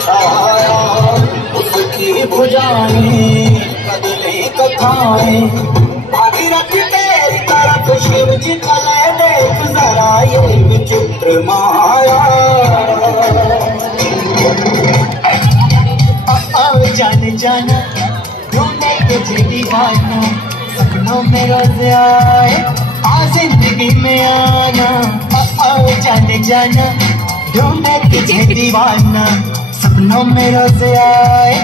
छाया उसकी भुजाएं बदले कथाएं भागीरथ तेरी तरफ शिव जी चले देख जरा ये विचित्र माया। जाने जाना ढूंढे तुझे दीवाना सपनों में रोज आए आ जिंदगी में आना। जाने जाना ढूंढे तुझे दीवाना सपनों में रोज आए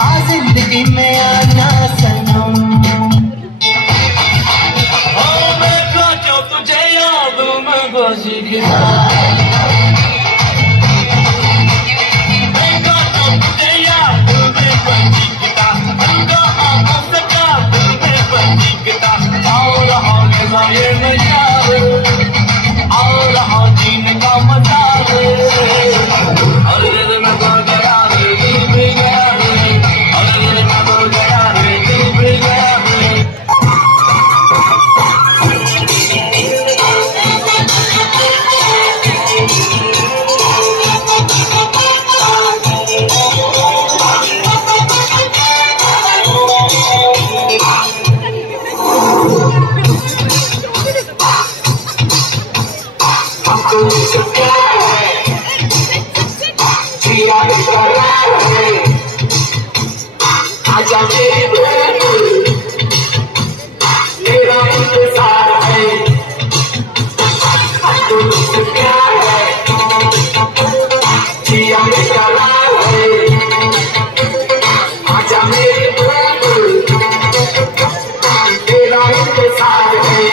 आ जिंदगी में आना सनम। मैं जो तुझे याद में गोशी गिरा आजा मेरी बुलबुल तेरा इंतजार है हमको तुझसे प्यार है जिया मेरा लाल है। आजा मेरी बुलबुल तेरा इंतजार है।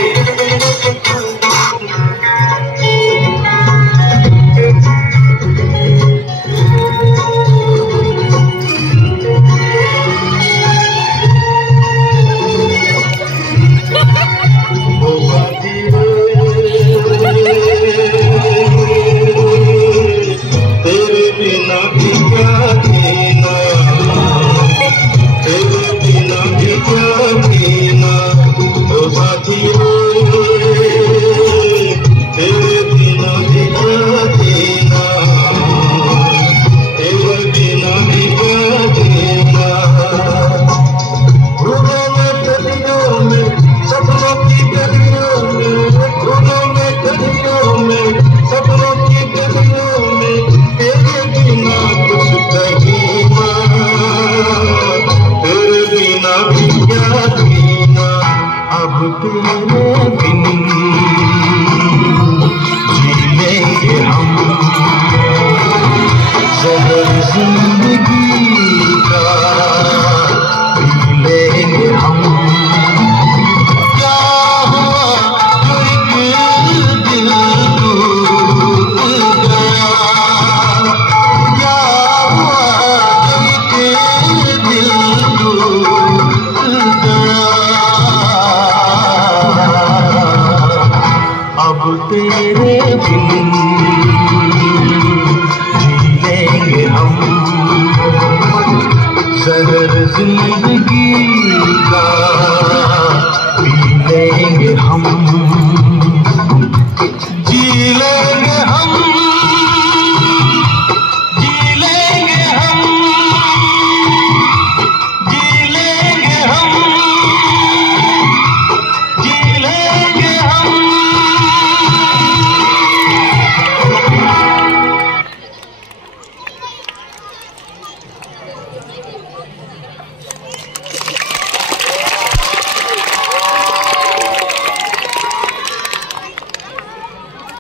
तेरे